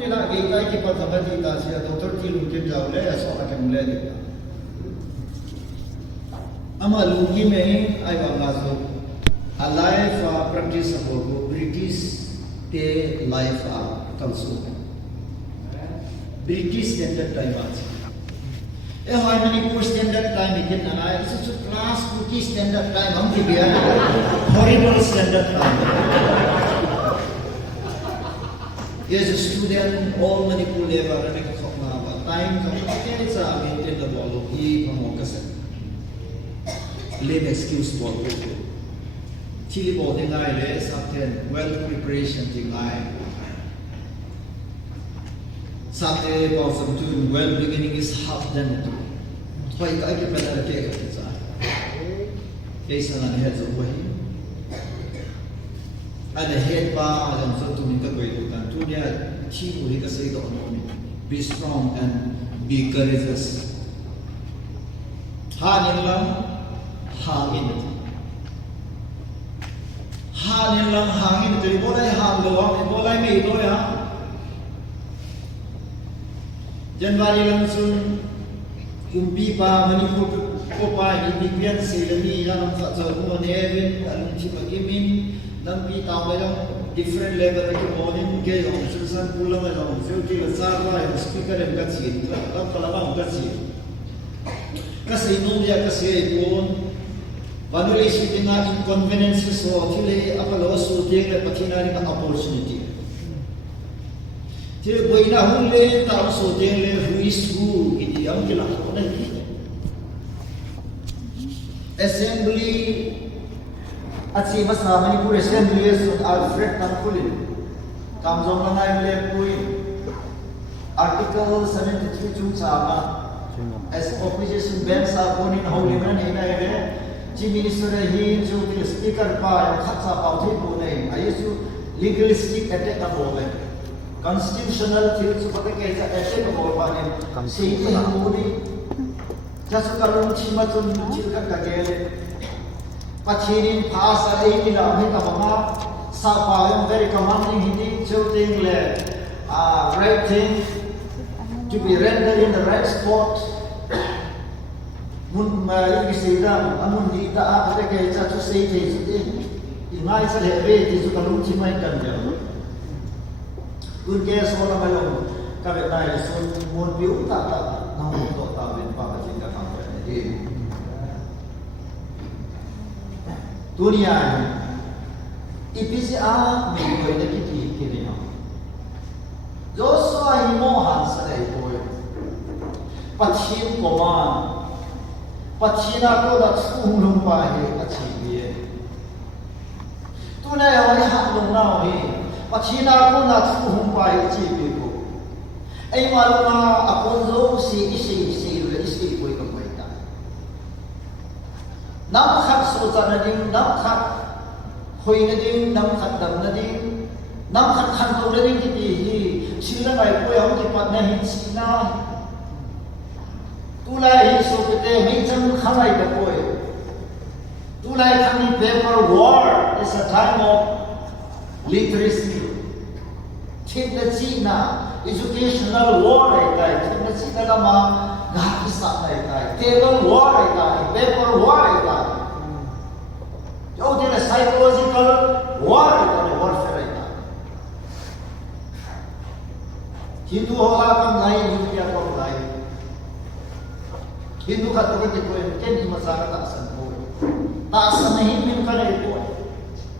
ni la ge tai ki pa thanga ti ta sia doctor ti lu ke jaw le so ka kem le de ama lu ki me ai wa nga so a life practice of British te life kalsu British standard time ach e hoy mani ko standard time ikin na ai so class British standard time hum ki biya horrible standard time as a student all many people level na khokna ba time ka ke sa maintain the ball hi pamokas lame excuse ball chili ball de ngai le sabten well preparation de ngai sabte ball some to well beginning is half done to why ka ke pala ke ka sa kaisa na heads of way ada head pa adam so to min ka koi to tan tu dia chi ko hi ka sei to no be strong and be courageous ha nin lang hangin to bolai hang lo wa bolai me to ya January lang sun yung pipa manipur ko pa ni bigyan sila ni lang sa mo nevin alung chi pagimin nang pi tao ba yung different level ke morning ke yung susan pulang na yung filter la sa yung speaker yung katsi lang kalama yung katsi kasi nung dia kasi pun vanuri speaking na inconveniences so chile apalo so tingre patinari ka opportunity chile boina hunle ta so tingre ruis hu idi ang kila ko na assembly at si mas na Manipur Assembly sun Alfred Tangkulin kamjong na ngai le pui article 73 chung sama as opposition ban sa ponin holi man ina ere chief minister hi chu the speaker pa khatsa pa thi bu nei ayesu legalistic attack na bo constitutional thil chu pa ke ja attack na bo pa ne sei te mu ni jasu karun chima chun chil ka ge Pachinin phasa ei ni la me ka mama sa pa yung very commanding hindi shooting le right thing to be rendered in the right spot mun ma yung sida amun di ta ate ke cha chu sei the chu ingai sa le re ti chu kalung chi mai kan ja kun ke so la mai long ka ve nai so mun bi ta ta na mo to ta ben pa ka chin ka kam ne dunia IPCA mengoy na kiti kini ha Joshua himohan sa dai boy pachin koman pachina ko da chulung pa he achiye tunai hoi hat long na he pachina ko na chulung pa he achiye ko ai maluma apon zo si boy ko nam khat so cha na ding nam khat khoi na ding nam khat dam na ding nam khat khan to na ding ki hi sila mai ko yam ki pat na hin sina tu lai hi so ke te mi cham khamai ka ko tu lai khami paper war is a time of literacy thip na chi na educational war ai tai thip na chi na ma ga isa ai tai table war ai tai paper war ai tai jo the psychological war ai tai warfare ai tai hindu hola kam nai hindu ko nai hindu ka to ke ko ken ni masara ta san ko ta san nahi min ka nei ko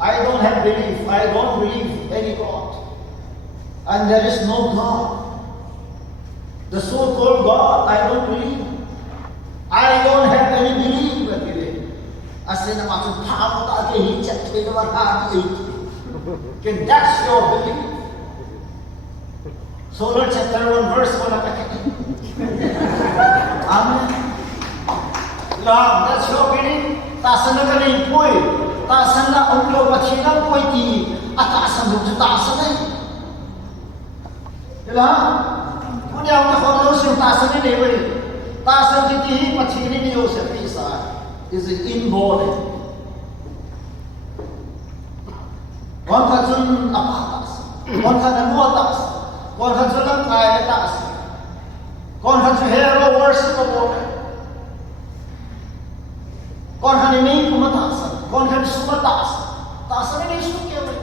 I don't have belief, I don't believe any God, and there is no God. The so-called God, I don't believe. I don't have any belief in it. As in, I'm going to that's your belief. Solar chapter 1 verse 1. Amen. Lord, that's your belief. Tasana ka rin po eh. Tasana ang lo pachina po iti. At tasan mo sa tasana eh. Diba? Kuni ang nakalos yung tasan ni Lewe. Tasan titihi pachini ni Joseph Isa. Is it inborn? Wan ka dun apatas. Wan ka nanuatas. con khăn cho lắm ai ta con khăn cho hero worship của bố con khăn ini kuma ta sa con khăn suma ta sa ini su kya vậy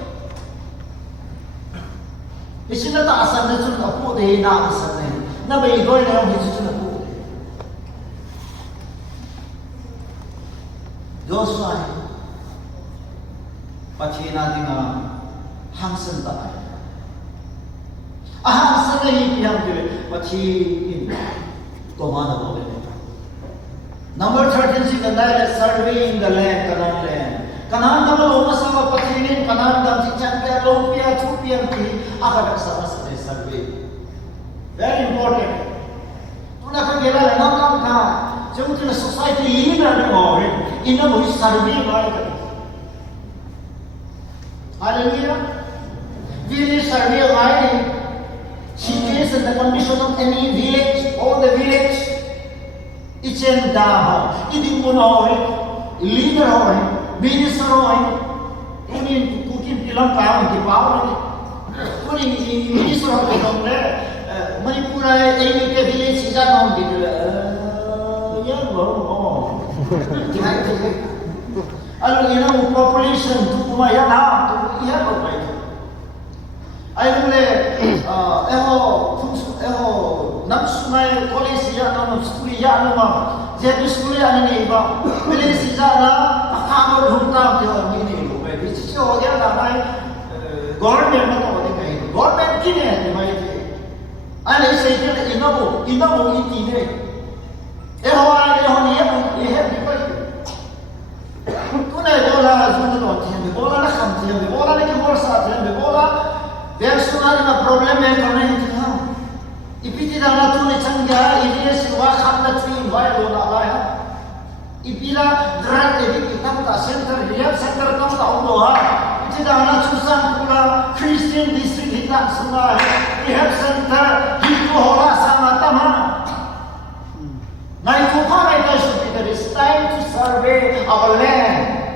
isin na ta sa na chun apu de na sa ne na be goi na hi chun apu Joshua Pachina dinga hangsan ta hangsan ni piyang de pachi in tomana bole number 13 si kanai surveying the land kanan dam lo masama pachinin kanan dam si champion lo pia chupian ki akada sama sa survey very important tuna ka gela nam ka jemu tuna society leader ni mo ina mo survey mai ka hallelujah village survey mai situation the condition of any village or the village ichen da idin mo no leader ho minister ho ini kukin pilang ka di power ni minister ho ko le manipura ini ke village sa no di ya bo Alu ina population tu kumaya na tu iya ko pa ito. Ay mule namsumay college ya no school ya no ma je school ya ni iba village ya na akamo dhumta jo ni ko pe bichi ho gaya na mai government na to de kai government ki ne ni mai ti ay se ke ina bo iti ne ni ya ni pa tuna bola zunda to tiende bola na kham tiende bola na ki borsa tiende bola bersuna na problem e karne ti ha ipiti da na tune changya idile siwa kham na tui vai lo na ala ha ipila drat e bi tam ta center rehab center tam ta ulo ha ipiti da na chusan pula Christian district hitam suna rehab center hitu hola sama tam ha Now, it is time to survey our land.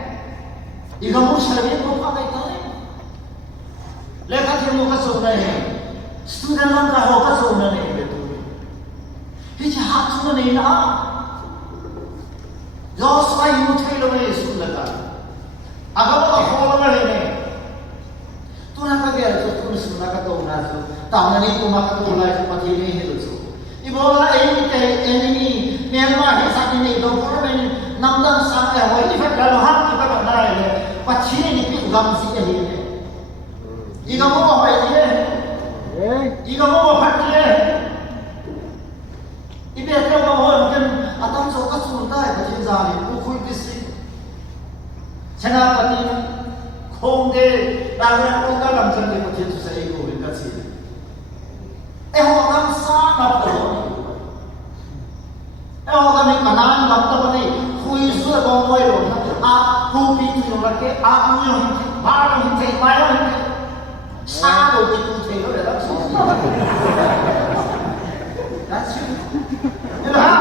Ikaw mo survey mo pa kayo tayo. Lekat yung mo kasuna student lang ka ho kasuna Hicha hat suna na Diyos ay mutuilo na Yesu laka. Aga mo ka hola na Tunang kagaya ito tunis mo nakatauna so. Tao na nito makatulay sa patili hilo so. Ibola enemy Myanmar hi sa ni do government namdang sang ho ni fa lo ham ki ba na le pachi ni pi gam si ni iga mo ho iga mo phat ye ibe ka mo ho kan atam so ka sun ta ba jin za ni ku khu district chana pati khong de ta ra ko ka lam chan ni ko chin su sa ko ka si ho kam sa na ko kami kanan gamta bani hui su ko moi ro a hu pi tu no ke a mu yo ba ro hin thei mai ro hin sa ro pi tu thei ro da so that's you ha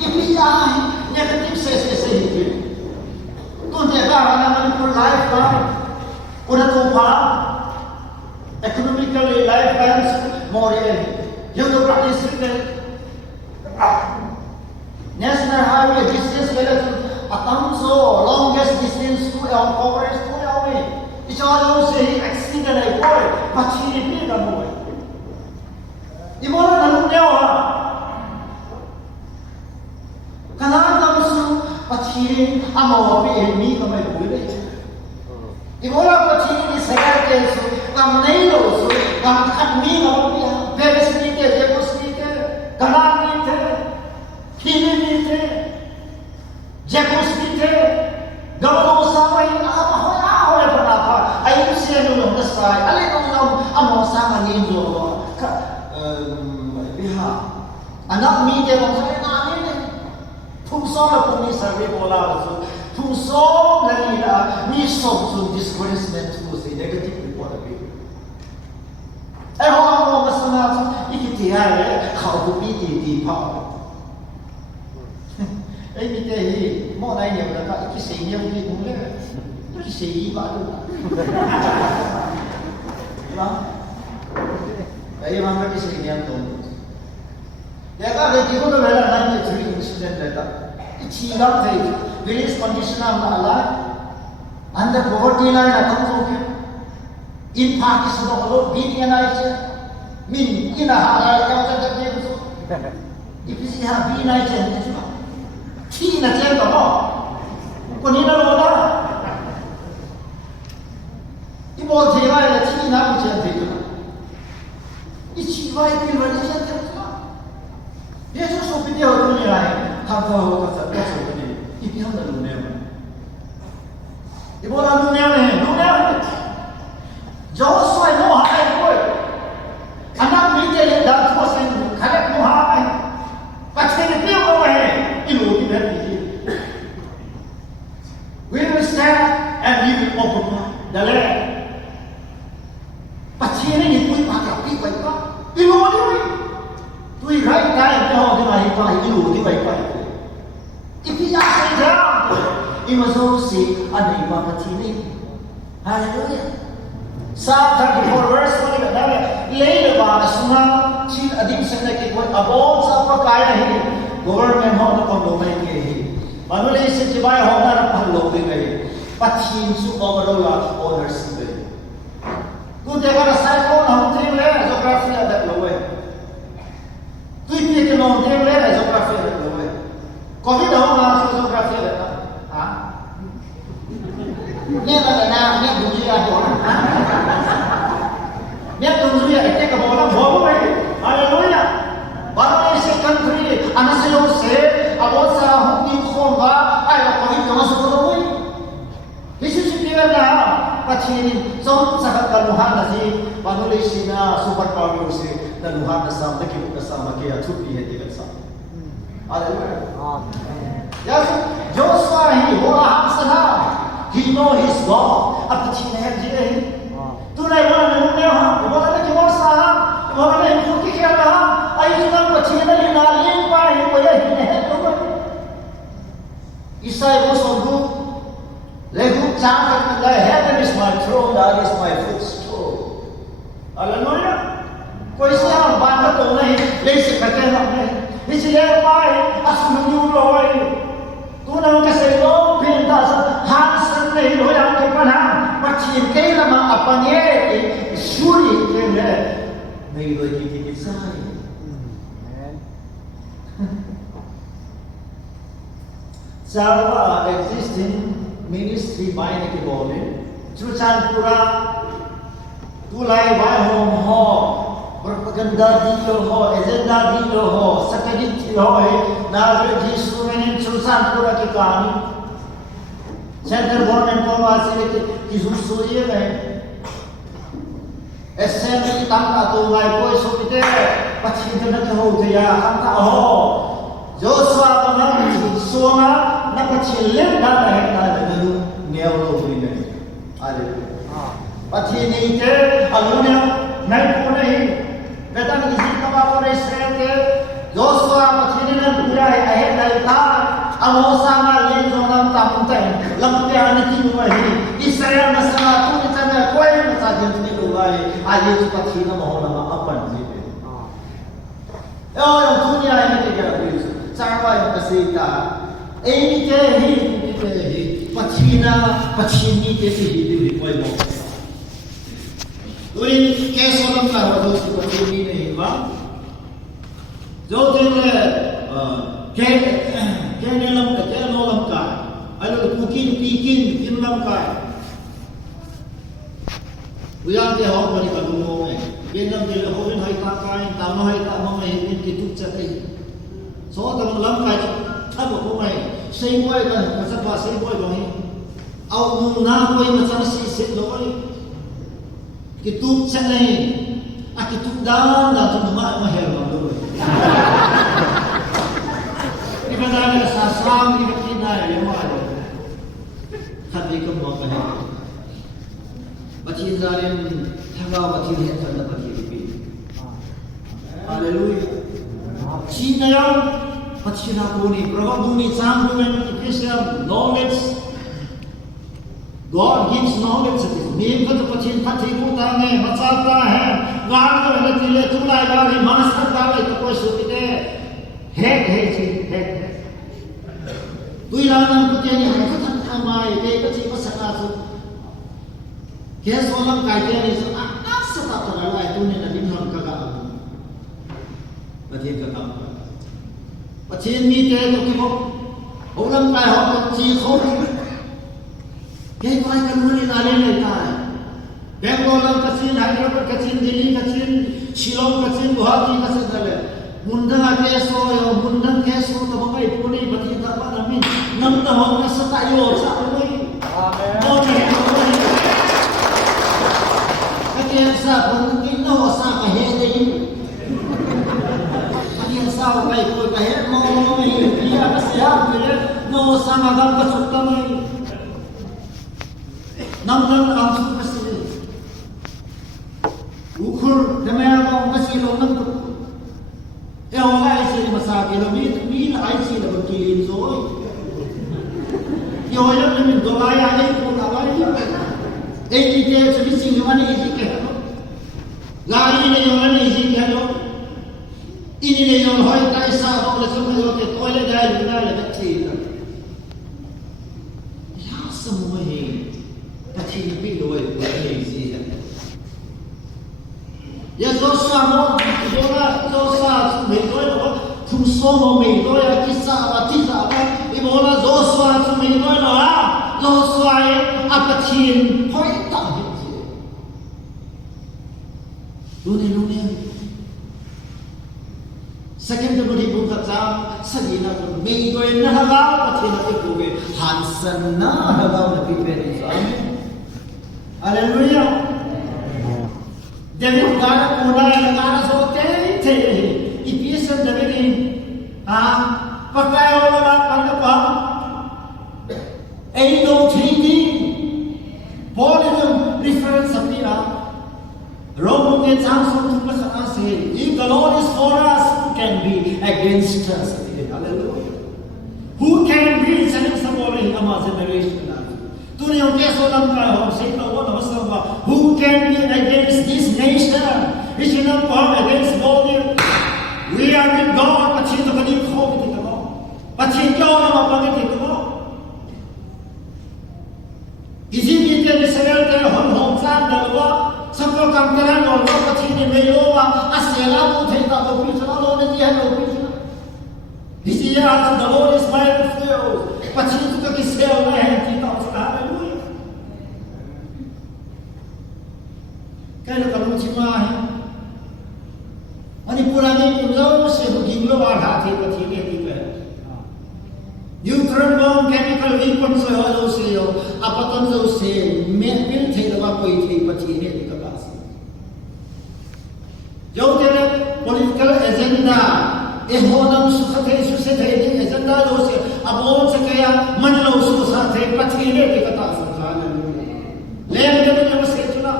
ipi ya negative se hi tu de ka na man ko life ba ura tu pa economically life balance more you do practice it National highway distance wala tu atam so longest distance to our coverage to our way. Ichalo se accident ay boy pachi ni ka mo. Imola na leo ha. Kana dam su pachi amo pe ni ka mai boy. Imola pachi ni sagar ke su kam nei lo su kam khat mi ho pi veres ni ke depos ni ke kana Jepus kita, galau sama ini apa hoya berapa? Ayo sih dulu ngesai, alih dong amo sama nindo, biha. Anak mi dia mau kaya nani ni, fungsi apa ni survey bola tu, fungsi lagi lah, ni sob tu discouragement tu si negative report lagi. Orang masana tu ikutiar, kau tu di power. Ini teh, mau nanya berapa? Iki sehingga mungkin mulai, tu sehingga baru. Lah, Ay mga kisih niyan to. Kaya ka ko na wala na three incident data. Ichigang thay village condition na ala. Under poverty line na tungkol ke. In Pakistan ko bin na ite. Min inahalay ka ta ta ko. Ipisi ha bin na ite. Chi na chen to mo. Ko ni na lo na. Ibo thai na chi na ko chen thai. 一起外地人现在什么？耶稣说不定有你来，他说我怎么说的？一定的路呢？你不然路呢？路呢？就算我还会，他那明天人家做生意，看来我还，把钱给别我哎，一路一边比。We will stand and we will occupy the land. 把钱呢，你不会把它给回吧？ 一路的位，对开开不好的那一块，一路的位块，一批下水场，因为说是按你把它提的，哈利路亚。Psalm 34 verse 1 cái đó là lấy được bà sunga chi adim sen này cái quên abon sa pa kai na hi government ho na kon lo mai ke hi manule se chi bai ho na pa lo de kai pathin su overall la owners de tu de ka sai ko na hu tri le geography ada lo we tu pi ke no de le geography ada lo we covid ho na geography ada ha nghe là cái nào nghe đúng chưa anh nghe đúng chưa anh cái bộ nó bộ vậy hallelujah bạn sẽ country anh sẽ lo sẽ abot sa hong tin khom ba ai là có những cái số đó vậy Jesus chỉ là nào bắt chi trong sa các cái luhan là gì bạn nói là gì na super power gì na luhan là sao那个那啥那个出比hết cái sao hallelujah yes Joshua hi bola hamsana he know his God at the chin head tu này bola mình nghe ha bola nó chỉ bola sa bola này không kí kia ha ai chúng ta bắt chin nó liên là liên quan hi bola hi này đúng không Isaiah was on good Lehut chant the heaven is my throne, that is my footstool. Hallelujah. कोई से हम बात तो नहीं ले से करते हम नहीं इसलिए पाए असमन्यु रोए तू ना कैसे लो फिर दास हांसन नहीं हो या के पना पछिन के लमा अपन ये सूर्य के ले नहीं लो की Sai Sarva existing ministry by the body Chuchan Pura Tulai by home ho propaganda dilo ho agenda dilo ho satellite ho Nazareth Jesus in Chuchan Pura की कहानी सेंट्रल गवर्नमेंट को वासे की सुसुरिए में assembly tangka tu ngai koi sopite pachhin na ke ho ya hanta ho Joshua panam suanga na pachhin lem na hai na lu neo lo ni ne ale pachhin ni te alunya nai ko nahi vedan ni ka ba ko Israel ke Joshua pachhin na pura hai dai ta amosa na le jonam tam tai lam pe an ki nu hi Israel na sa tu ni cha na koi na sa jin ni lo ai aye tu pachhin na mo na apan ji pe yo dunia ini ke ga Sarva yang kasita, ini ke pachini ke si hidup koi mo. Tui kesolam ka wado si pachini ne ba. Jo jele ke nolam ka. Alo pikin lam ka. Uyang ke ho bani ka lumo me. Benam jele ho bin hai ka kai, tam hai ta mo me hin ki tuk chakai. Số tầm lắm cái tháp của cô mày xây quay gần mà sắp vào xây quay rồi ông nung na quay mà sang xây xây lỗi cái túp chân này cái túp đá là tụi nó mà hiểu mà rồi cái bên đây là sa sam cái bên này là mà rồi thật đi không có cái này bà chị ra lên theo vào bà chị hiện thật là bà chị bị hallelujah Chinayam Pachinakuni Pravabhumi Sambuman Christian knowledge God gives knowledge Name ka to pachin pati ko tane matsata hai God ka tile tu lai ba ri manas ta ba lai ko su ti de he tu ila nang ku te ni ha ka tan mai ke ka chi pa sa ka su ke so lam kai te ni so a sa ta ta lai tu ni na lim ham ka ka ba thi ka ka ba chi mi te to ki mo ho lam kai ho ka chi kho ke kai ka nu ni na le le ta Bengal kacin, Hyderabad kacin, Delhi kacin, Shillong kacin, Guwahati kacin dale. Mundang keso yo, mundang keso to bagai puni bati dapat namin. Nam tahun na sa tayo sa umay. Amen. Mo ni umay. Kaya sa pagdating no sa kahede yun. Kaya sa kay ko kahede mo may iya siya pili no sa magang kasukta may. Nam ang sukas ukur demaya ko kasi lo nang e wala ay sila masaki lo mi na ay sila bagkilin so yo yo namin dolaya ay ko kawali e ite sa bising yo ani isike lari ne yo ani isike lo ini ne yo hoy kai sa ko le sumo yo ke toile dai na le bakti ya semua he pati bi lo ay ko ya dosa mo dosa me ko no tum so me ko ya kisa ba ti sa ba i mo na dosa me ko no la dosa ai apatin hoi ta ji lune second to body book ka sagina ko me ko na ha patin na ko be hansan na ha na pi pe ni sa hallelujah David gara puna negara sote te ipisan David ini pakai orang pandapa no treaty Paul reference appear Rome ke samsung pasal say if the Lord is for us who can be against us hallelujah who can be saying somebody in our generation dunia keso lam ka ho sei to wa masaba who can be against this nation which is not against God we are with God pachi to kani kho ki to pachi kyo ma pa ki to isi ki ke sel te hom san da wa sabko kam taran on lo pachi ne me yo wa asela mu the ta to pi chana lo ne ji ha lo pi chana isi ya the Lord is my refuge pachi to ki sel na hai ki ta Kalau kamu cuma ani purani pulau se huginglo ada hati pati ni tiba. Neutron bomb chemical weapons se halo se yo apa tan so se mepil the lawa koi the pati ni tiba kas. Jauh tere political agenda honam sukhathe susathe ni agenda lo se abon se kaya manlo susathe pati ni tiba kas. Hallelujah. Le se chuna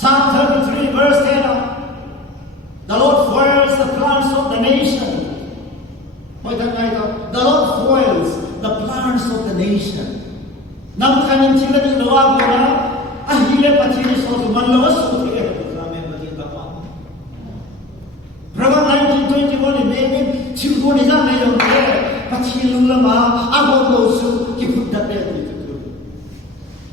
Psalm 33 verse 10 the Lord foils the plans of the nation. The Lord foils the plans of the nation. Nam kanin chila di lawa ko na ahile pachini so manlawas so the rame bagita pa. Proverbs 19:21 maybe chilgo ni sa mayon ke pachilu lama abo lo su ki fudda pe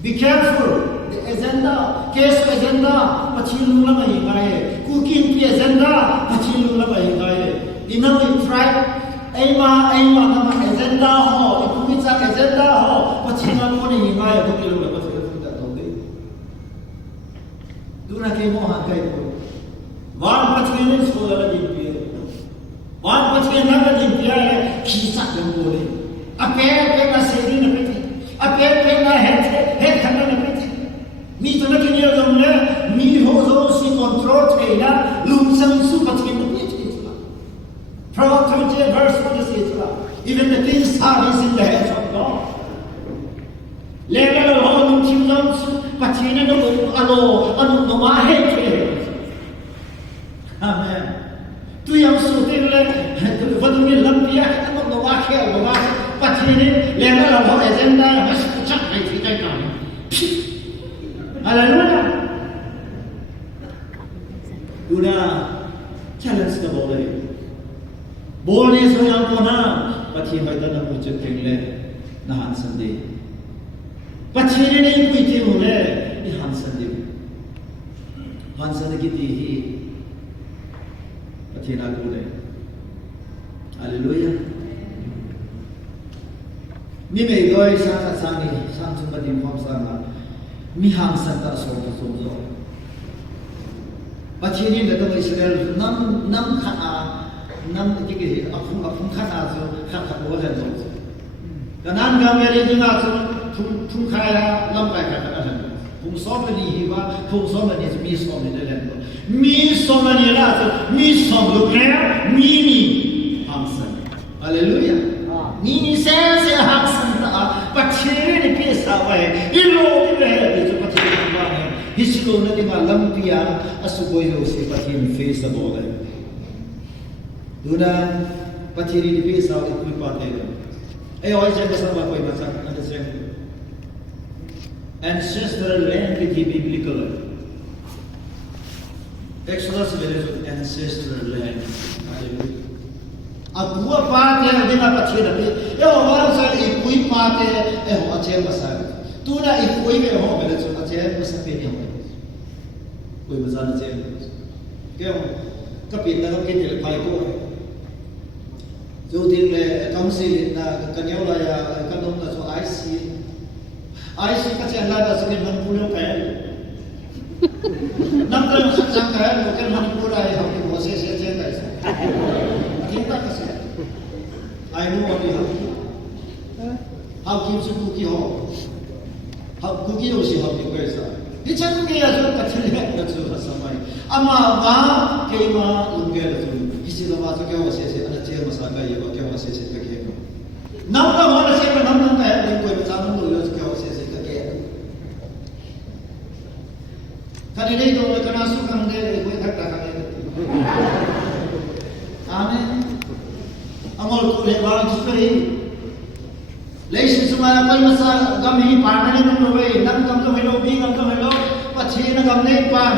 be careful the agenda case agenda pachilu lama hi gae cooking pi agenda pachilu lama hi gae dinami try aima nama agenda ho ipumisa agenda ho pachina ko ni hi gae pachilu lama fudda to de duna ke mo ha kai ko wan pachine so la di pi wan pachine na di pi ai khisa ko bole ape na sedi na pe ape na he khana na pe mi to na kinyo dom le mi ho zo si control theina lum sam su pathin na pe chila Proverbs 20 verse 46 even the king's heart is in the hands of God level ho lum kim dom su pathin na anu ma he ke amen tu yang su tin le vadu ni lam pia ka no wa khe wa pathin level ho agenda mas chak ai thi dai ta hallelujah. Duna challenge ka boleh boleh so yang kona pathi bai ta na mu chu ting le na han san de pathi ne nei pui ti mu le ni han san de ki ti hi pathi na ko le hallelujah ni me goi sang ka sang ni sang chung pa dim phom sang ma mi ham san ta so ta so so pathi ni le ta Israel nam kha nam ti ke afung kha na so kha bo le so kanan ga mere ji na so thum kha ya lam kai ka ka phum so me li hi wa phum so me ni mi so me le mi so me ni la so mi so lo ke mi ham san hallelujah ni se ham san ta pathi ni ke sa wa i lo le de so pathi ni ba ne hisilo na ti ma lam ti ya asu boi lo se pathi ni face sa bo le Duna patiri di pisau itu pakai. Orang jangan bersama kau macam understand. Ancestral land itu biblical. Exodus itu ancestral land. Aku pakai dengan patiri tapi. Orang saya ikut pakai. Aceh besar. Duna ikut ke orang betul Aceh besar ni. Kau besar Aceh. Kau kapita kau kita lepas kau. जो दिन में council ना कन्यावला या कदम ना जो IC का चेहरा ना सके मनपुर का है नंबर खचांग का है लोकल मनपुर आए हम बहुत से चेहरा है कितना कैसे I know what you how keep सु कुकी हो हाउ कुकी हो सी हाउ यू कैसा दिचन के या जो कचरे है जो समय अमा वा के मा लुंगे तो किसी दवा तो क्या हो से masalah ya kau kau masih sesuatu kaya. Nampak mana siapa nampak kaya ni kau macam mana lu kau sesuatu kaya. Tadi ni tu kena suka mendek kau kata kaya. Amin. Amal tu lebar jusri. Lepas semua apa masa kami panen itu loe, nam kami hello, bing kami hello, pasti nak kami pan.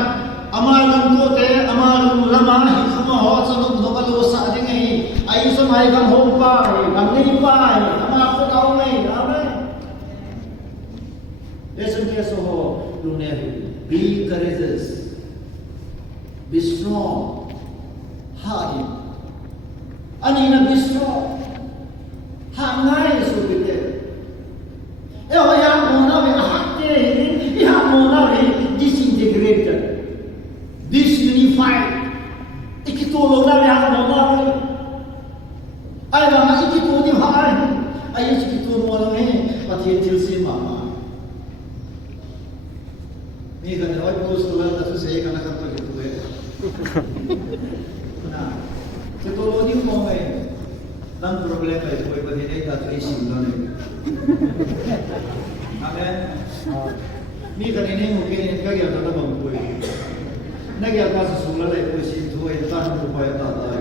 Amal tu te, amal lama, semua hot semua dokar lu sahaja ni. Ayu semai kang hompa, kang ni pai, ama aku tahu ni, amen. Listen to so dunia be courageous, be strong, hardy. Ani na be strong, hangai so bete. Yang mana we hati ini, yang mana we disintegrated, disunified. Ikitulong na yang mana we. Ay mga ikito ni Hari, ay ikito mo lang pati tilsi mama. Ni kan ay post lang na sa iyo kana kapag ito Na, tutulong din mo ng problema ito ay pati ay dato isin lang Amen. Ni kan ini mungkin kagaya na naman po Nagyal ka sa sulalay po si ito ay tanong po pa yung tatay.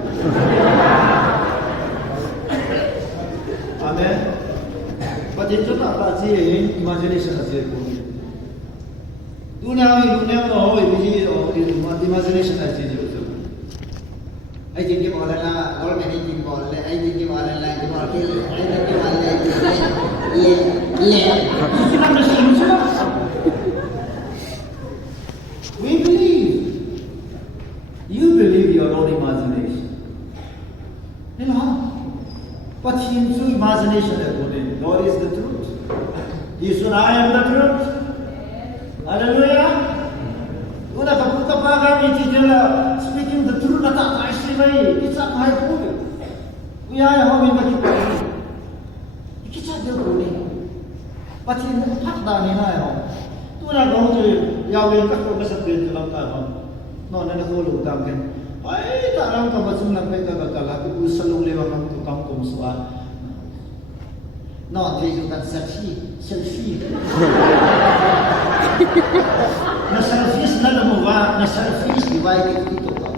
Amen. Pati itu tak apa sih imagination saja pun. Dunia no ini imagination saja itu. Ai jadi boleh lah, kalau macam ini boleh. Ai jadi boleh lah, jadi boleh. Ai jadi boleh. We believe. You believe your own imagination. But into imagination God is the truth. He said, I am the truth. Hallelujah. Una kapuka pa kami tijela speaking the truth na kakaisi mai. It's a high point. We are home in the keep. Kita dia boleh. But in the hak dah ni na yo. Tuna kau tu Yahweh tak kau besar dia dalam tahun. No, nana kau lu tamkan. Ay, tak orang kau macam nak mereka bakal aku selalu lewat kamu kamu soal. No, dia juga selfie. Na selfie na namuwa, na selfie di baik itu apa.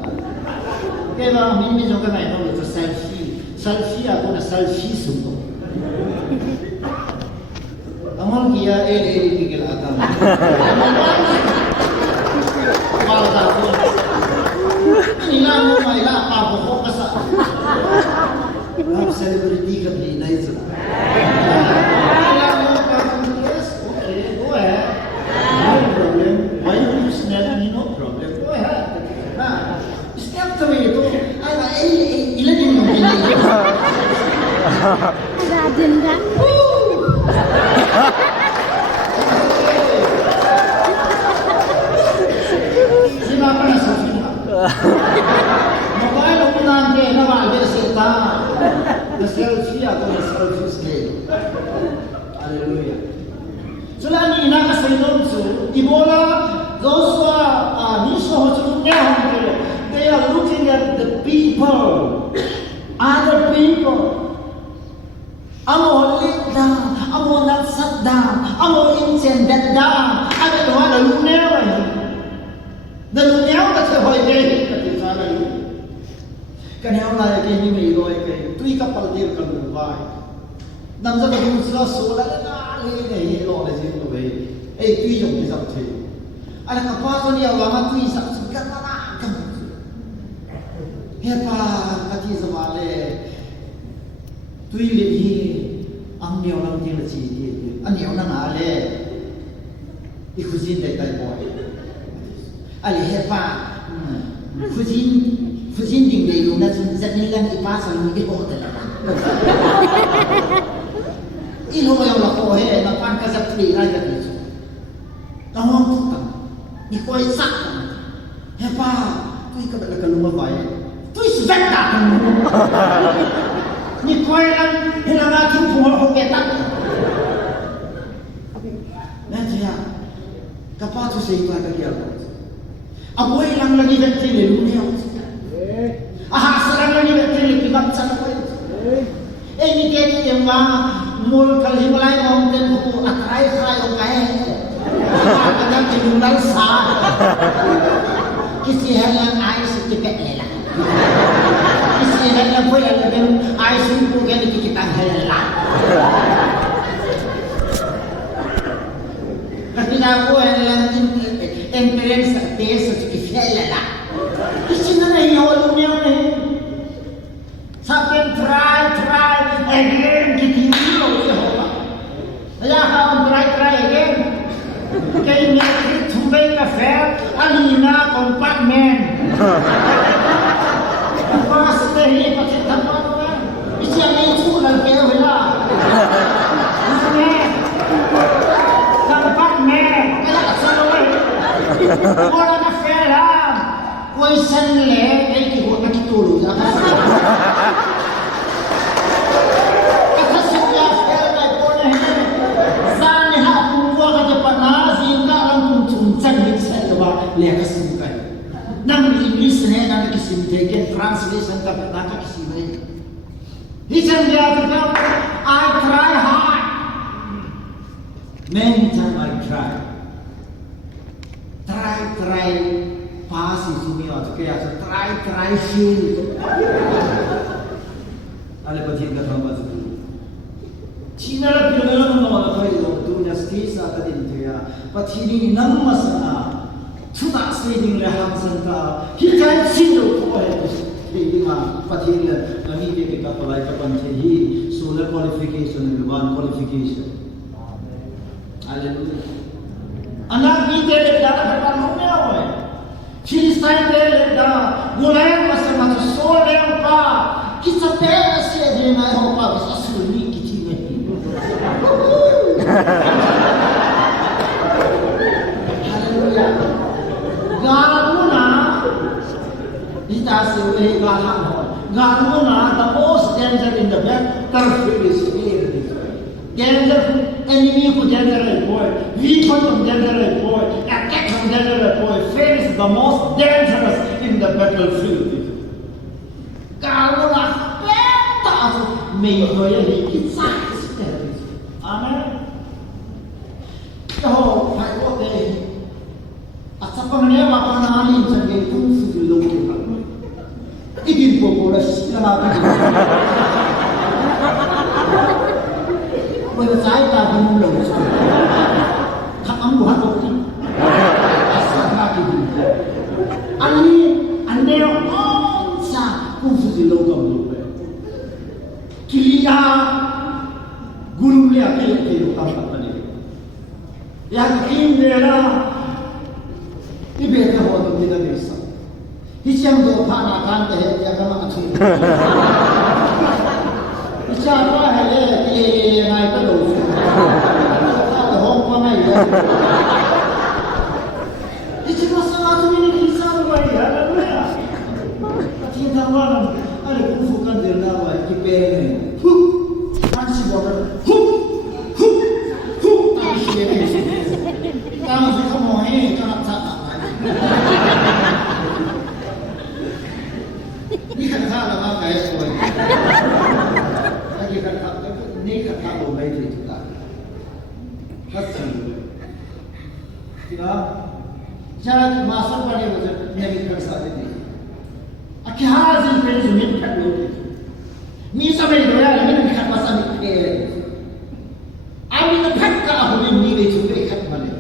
Kaya bang, mimi juga main no itu selfie. Selfie aku na selfie suko. Amal kia tinggal agam. Amal tak Ini lah mai lah apa pokok kasa. Love celebrity kan ni naik tu. Okay, go ahead. No problem. Why don't you snap me? No problem. Go ahead. Nah, snap tu itu. Ilan ni mungkin. Rajin kan? Siapa nak sahih? Mobile aku nanti nama dia serta. Selfie atau selfie scale. Hallelujah. Selagi nak sayur tu, ibola those who are they are looking at the people, other people. Amo lit down, amo not sat down, amo inchen that down. Ada dua lalu newa. Lalu newa kasi hoy kay katisa lalu. Kanya ulay kay ni may loy kay tui kapal dir kan buhay. Namsa ka kung sila sola na kay lo na sin loy. Tui yung isang tayo. Alam ka pa so niya wala tui isang sugat na nakam. Hepa katisa male. Tui lihi ang niyo lang din si dia. Ang niyo nang ale. Ikuzin dai tai boy. Ali hepa. Fuzin ding dai lu na sun zat ni lang ipasa lu ki ho ta la. Ilo yo la ko he na pan ka zat tri ra ya ni. Tawang tu ta. Ni koi sak. Hepa. Tui ka ba ka lu ma bai. Tui zat ta. Ni koi lang hilanga kin puhol ko ketak. Nanti ya, kapatu sa ito at kaya ko. Aboy lang lagi ventile lunia. Ahas lang lagi ventile kibat sa ko. Ni kaya yung mga mul kalhimalay mountain ko atray o kaya. Kadang tinunal sa. Kisi halang ayos tipet nila. Istilahnya pun yang lebih aisyah bukan kita helah. Ketika aku yang entrance test kita helah. Isinya ni awalnya ni. Sampai try again kita hilang je apa. Saya akan try again. Kayaknya tumbai kafe, alina kompartmen. Pas ni pakai tempat kan, isian itu lagi awalnya. Isinya tempat ni, kalau kesalui, orang nak film, kuisan le, kita nak kitulu, apa sih? Kata saya film ni pun ni, sana aku buat kerja panas, hingga orang pun cungcang di sana lihat kesukaan. Nang English ne nang kisim taken translation ka nang kisim ne. He said I try hard. Many times I try pass itu mi atau kaya try fail. Ale patin ka thamba tu. China la pinala mo na kaya tu na stisa ka din kaya patini nang masana. Tuna sending leham senta, kita sindo kau itu, ini mah patihlah, kami kita pelai kapan sih, solar qualification itu one qualification. Haleluya. Anak kita dah dapat mana awal? Filistin dah gulai macam solar apa? Kita pernah sih dia nak apa? Bisa sulit kita ni. Haleluya. Garuna, kita sebagai Garuna, the most danger in the battlefield is fear. Danger, enemy who danger a boy, weapon of danger a boy, attack from danger a boy. Fear is the most dangerous in the battlefield. Garuna, betas, may doya kita. Amen. Oh, my God. Asa pamanya apa nani jadi kungfu di luar. Ini populer siapa? Boleh saya tak bingung. Kamu buat kopi. Asa lagi. Ani, ane kung susi logam lupa. Kiliya guru le akil ke utang bani. Ya kin dela ibe ka ho to dida bisa. Hicam do phana kan te ya kama athi. Hicha pa hele ke ngai ta lo. Ta hom pa nai ya. Hicha ma sa tu ni ki sa wa ya la ya. Ati ta wa ale ku fu kan de la wa ki pe ni. Hu. Kan si bo ka. Hu. Hu. Hu. Ta shi ye ke. Ta ma su ka mo he ka ta ta. Ni kan ta la ma ka ye so. Lagi kan ta ni kan ta lo mai ti ta. Kasi. Kira jangan masuk pada wajah Nabi kersa ini. Akhirnya hasil penjualan kan loh. Misa beri doa ini nak masa ni kaya. Abi nak pakka aku ni ni juga ikat mana.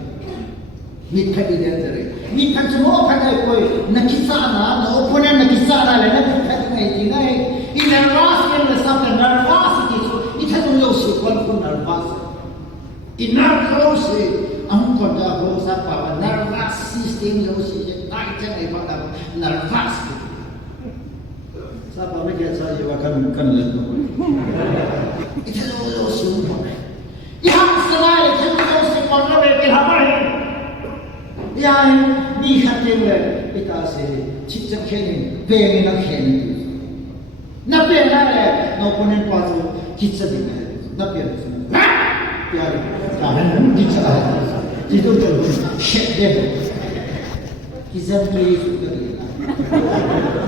Ni kaya dia cari. Ni kan semua pakai koi nak kisah na oponen nak kisah na nak kaya ni tinggal. Ini nervous ni sampai nervosity tu. Itu tu yo sih kalau nervous. Ini nervous ang konda ko sa pa nervous system yo si tai chen ai pa da nervous sa pa me ke sa ye wa kan le ko ita lo si un po ya sa lai chen yo si kon le ke ha ma he ya ni kha te le ita se chit chak khe ni pe ni na khe ni na pe na le no ponen pa so chit sa ni na pe na ya chit sa itu tu shit dia. Kita beli juga dia.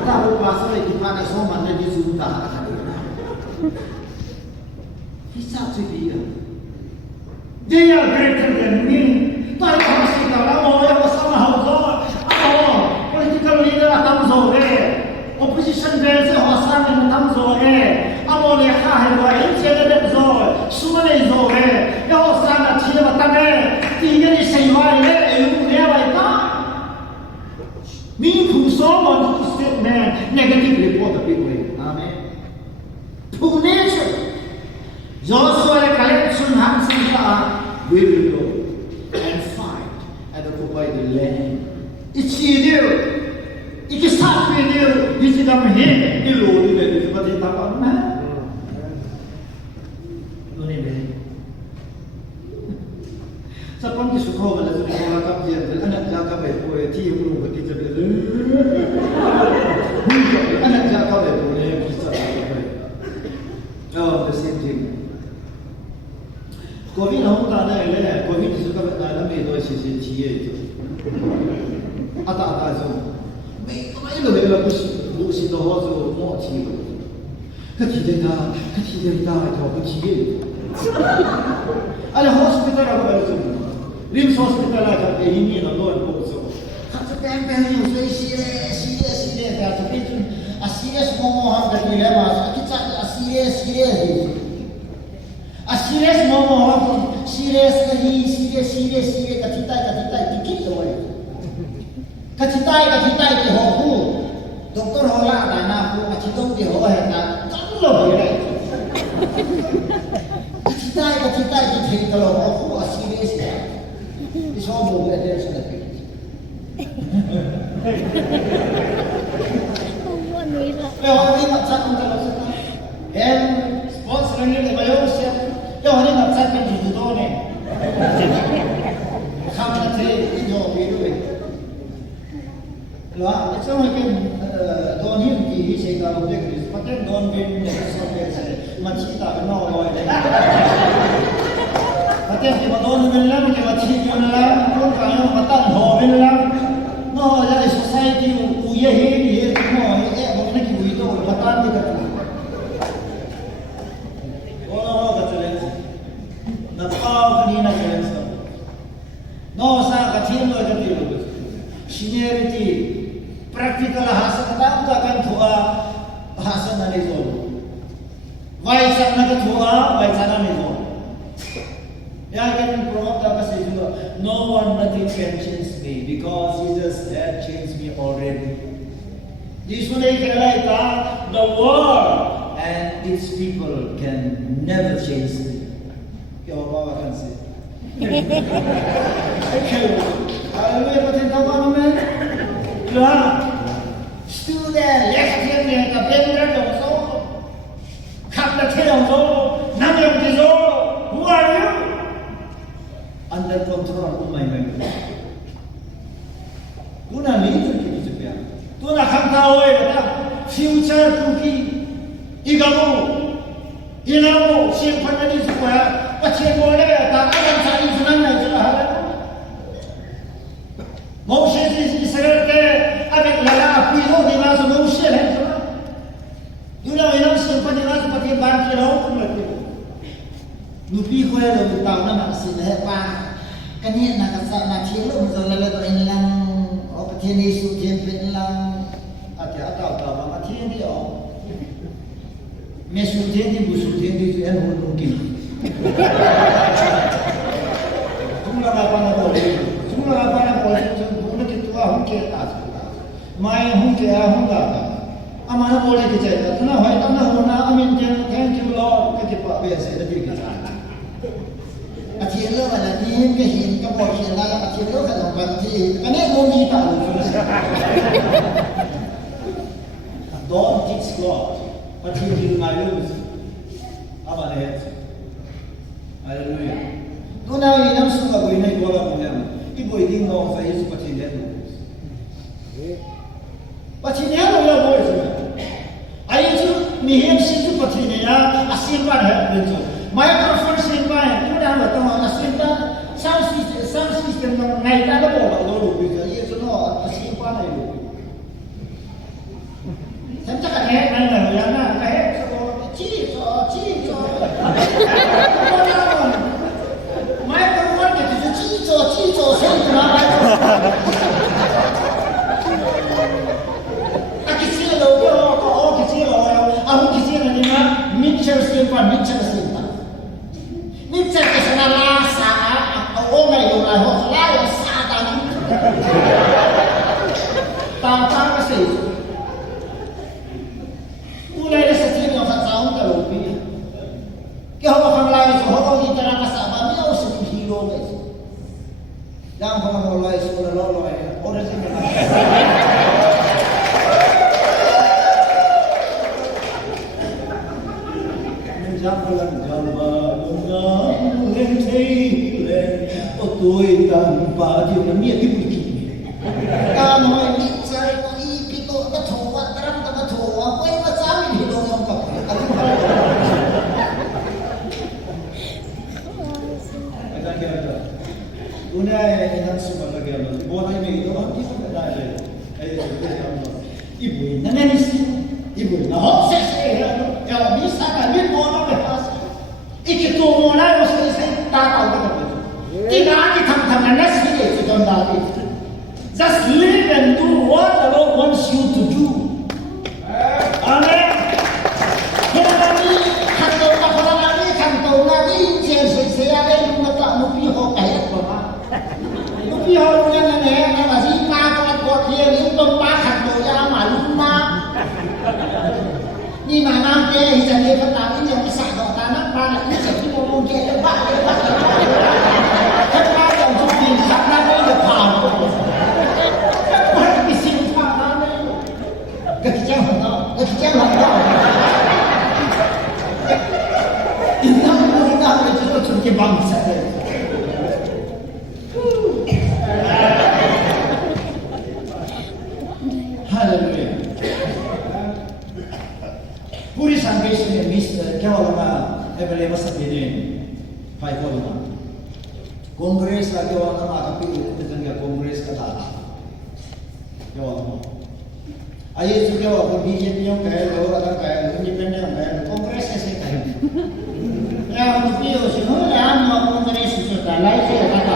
Tahu pasal itu mana semua mana di sudah. Kita dia. Dia greater than me. Tahu pasti kalau mau yang bersama hausa, political leader akan zore, opposition leader hausa yang akan zore, amo le kah yang lain jadi zore, semua le zore, yang hausa nak cina batang tiga ni saya le, ilmu dia baiklah. Minggu semua tu statement negative report tapi boleh, amen. Punece, Joshua collection hamsa we will go and fight and occupy the land. Ichi dia, ikisah dia, isi dalam he, ilu dia seperti apa mana? Sapang ki sukho bala tu ko kap je anak jaga bai ko ti ru ko ti je anak jaga bai ko le ki sa bai oh the same thing covid hong ta na le covid su ka ba na me do si si ti ye tu ata zo me ko mai lo le bu si do ho zo mo ti ka ti de ta to ko ti ye ala hospital ka ba zo Rims hospital ada ini na luar boso. Kata pempen yang serius dah tapi tu serius mau ham dah dia mas. Kita serius mau ham serius kata dikit tu. Kata di hoku. Doktor hola dana aku macam di hola hendak. Tak lo boleh. Kata di kalau hoku serius dah. Semua boleh ada sedap. Yang ini nak cakap tentang apa? Yang sponsor ini lebayon siap. Yang ini nak cakap di judo ni. Kamu nanti itu biru. Lah, macam mungkin don ini di sini kalau dia krisis, macam don bin sampai saya macam kita kenal orang. Katanya di Madonna bilang, kita ciri bilang, pun kaya mata ho bilang, no jadi society uye he semua, mungkin kita itu mata kita tu. Oh katanya, napau kini nak jelas. No sa kacil lo jadi lo. Seniority, practical hasil kita akan tua hasil nanti tu. Wajib nak tua, wajib nanti tu. Ya kan promote apa sih juga. No one nothing can change me because Jesus had changed me already. The world and its people can never change it. Hallelujah, still there, let's get the who are you? Under control of my memory. Do not leave the people. Do not come away with that. Future cookie. Igamu. Inamu. Simpanani square. But she will never. That Adam Sadi is not. Moshe is Israel there. Avec Lala. Piso de Mas Moshe. You know, enough Simpani Mas Pati Banki Home. Nupi ko ya lo tahu nama sini pa. Kani nak sana cielo misalnya tu ilang. Thiên Giêsu thiên Việt Nam thì ở tạo tạo mà thiên đi ở mẹ su thiên thì bù su thiên thì em hôn luôn kì chúng là apa nak boleh chúng nó kita hong ke tak mai hong ke hong tak amana boleh kita tuna hai tana hona amin thank you Lord kita pak biasa jadi kita Achielo là đi cái hiện cái bộ hiện là achielo là làm bằng gì cái này không đi vào don't teach God but you will my lose apa deh Hallelujah tu nào ini nam suka gue naik bola punya ibu ini ngomong saya seperti dia tu seperti dia lo ya boleh semua ayo tu mihim situ seperti dia asyik pada betul microphone simpan kita nak tahu simpan sound system naik tak ada bola dulu bisa ia semua simpan itu saya cakap naik yang nak naik ciri microphone itu ciri semua kecil ni mah mixer simpan Mixer ke sana rasa, orang yang orang lain satan. Tanpa kasih. Mulai dari setiap yang tahun kalau pilih. Kau orang lain, orang kita nak kasih apa? Dia usah hero guys. Jangan orang lain sudah lalu ya. Orang sini. Menjambulan tôi tanpa dia namanya dibeli. Kalau ini saya itu betul, terang betul. Apa yang macam ini dong yang kau? Ada kira-kira. Udah yang semua lagi ada. Buat ini itu kita ada. Ibu nana ibu nah kalau bisa kami mau berpas. Ikut mau nak mesti saya tak tahu. Tidak kita nasi itu jangan just live and do what the Lord wants you to do. Amen. Kalau kantor lagi saya ada yang mata nupi ho kayak apa? Nupi ho yang ni masih makan buat dia ni untuk makan doa maluma. Ni mana dia jadi petani yang bisa tanam mana ini jadi mau dia lepas. Hallelujah. Puri sampai sini Mister Kewalama Evelema Sabine Pai Kewalama Kongres lagi orang tapi itu tengah kongres kata Kewalama Ayat juga waktu BJP yang kaya orang kaya independen yang kaya kongres saya kaya yang video semua yang mau kongres itu lain saya kata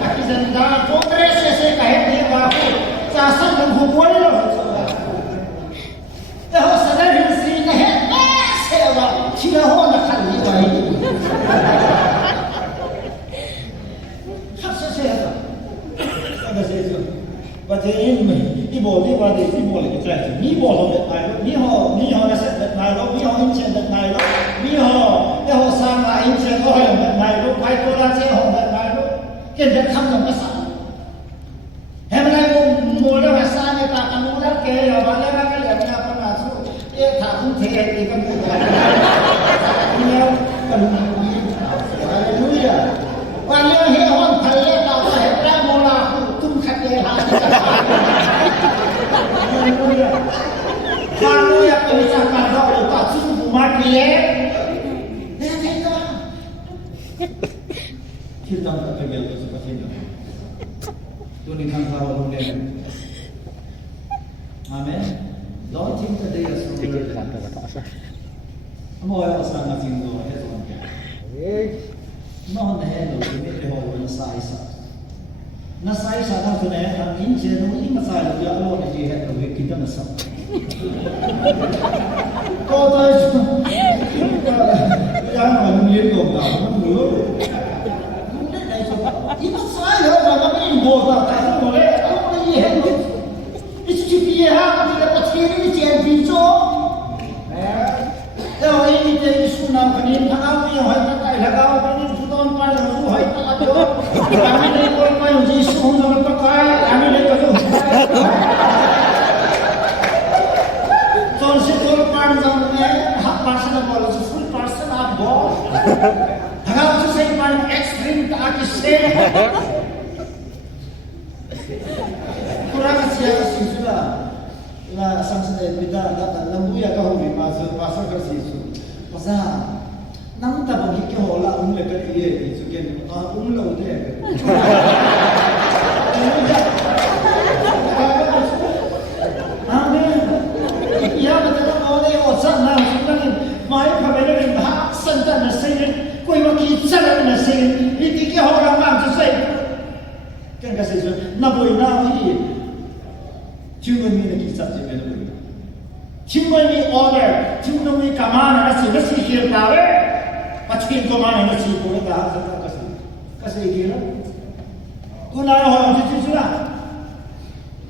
tapi sebentar kongres saya kaya dia waktu saya menghubungi loh dah sadar sini dah saya tidak nak kali ini khas saya ada saya Batin bộ đi qua thì đi bộ là cái trái đi bộ là đất này mi họ là sẽ đất này đó mi họ in trên đất này đó mi họ sang là in trên có hay đất này đó phải có ra trên họ đất này đó cái đất không làm cái sao hôm nay mua đó là sang người ta ăn uống đó kê rồi bán ra cái liền nhà con là số cái thằng không thể thì con cũng phải nhiều cần hallelujah và nếu hiểu hơn thầy lên đầu có hệ ra mô la tung khát đề hạ hallelujah tôi bisa kata được tak sungguh mati dia kita kita tak terbiasa seperti itu Tuhan yang tahu dunia amen Lord cinta dia semua Amor sa natin do heto. No ne do me ho na saisa. Na saisa na to ne na inje no ima sa do ya lo ne je heto we kita na sa. Ko ta ya ma ni do ga no. Ima sa yo ga ma ni bo ta ta no le a lo ni heto. It's to be a happy that the theory is in Kalau ini jadi sunam kenin, kalau yang hari pakai lagau kenin sudah empat lalu hari tak ada. Kami dari kolma yang jisu sudah pakai, kami dari kalau. Soalnya kolma zaman hak person apa, full person apa? Kalau tu saya paling ekstrim tak ada sih. Kurang siapa sih sudah. Là sang sẽ bây giờ đã làm vui các hội mà giờ và sau cái gì rồi, ra nắm ta bằng cái hồ là ông là cái gì thì sự kiện nó cũng lâu thế. Amen. Ya betul orang ini orang sana sebenarnya mai pada ini hak sentan nasi, kau yang kita nasi, ini cái orang làm cho saya kan kasih tu, nak boleh nak ini. Cuma ni kisah je benda. Cuma ni order, cuma ni kamana nasi kira tahu. Packin kamana nasi boleh tahu kasih kira. Guna orang tu sudah.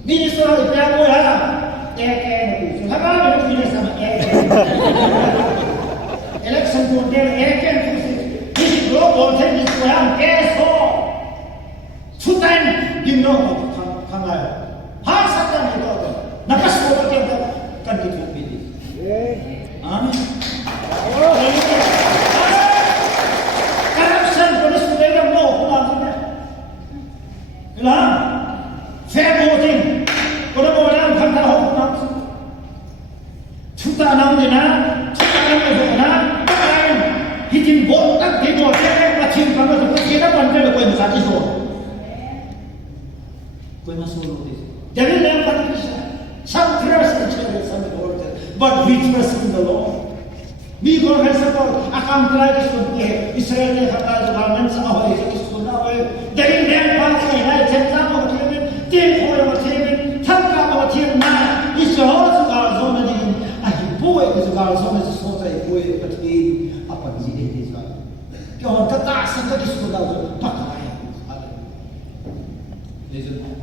Bini sudah ikhlas boleh lah. Ek. Apa bini sama ek. Election tu dia ek tu. Bini global ni sudah keso. Sudan dino kangai. Har satan itu nakas bola kita kan kita pilih. Amin. Corruption polis mereka mau pulang. Kelam, fair voting. Kalau orang kan tahu pulang. Cuta enam dina, cuta enam dina, orang hitin bot tak dino, saya macam kamu tu kita pandai kau yang satu so. Kau masuk lagi. Jadi yang paling besar, some trust each other, some don't, but we trust in the Lord. We go and support. Akan try to get Israel ni kata government sama hari ini sudah awal. Jadi yang paling saya cakap apa kira, tim orang kira, thakka apa kira, mana Israel sudah zona ni, boy sudah zona sesuatu boy berarti apa jadi Israel. Kalau kata sangat sudah pakai.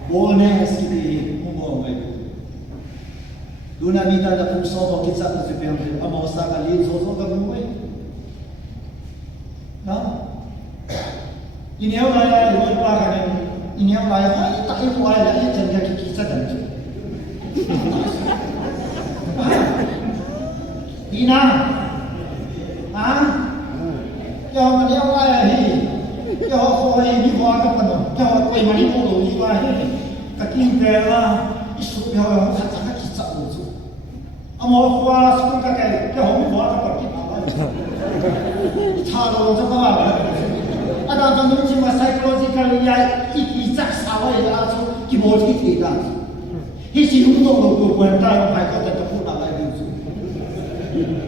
Boleh sikit umur mereka. Duna minta ada pusat bagi kita supaya apa usaha kali zozo kamu. Nah, ini orang yang lupa kan? Ini orang yang tak itu orang yang jadi kisah dan itu. Ina, Yang mana orang ini? Yang kau ini kau apa pun? Yang kau ini kau ini kau ini. Kakingkela isu yang sangat kisah itu. Amor kuas pun kakek, yang hobi buat apa kita? Tharo tu apa? Ada orang yang cuma psychological ya ikizak sawai lah tu kiboti tidak. Hisi untuk lu buat tahu mereka tetap pun apa itu.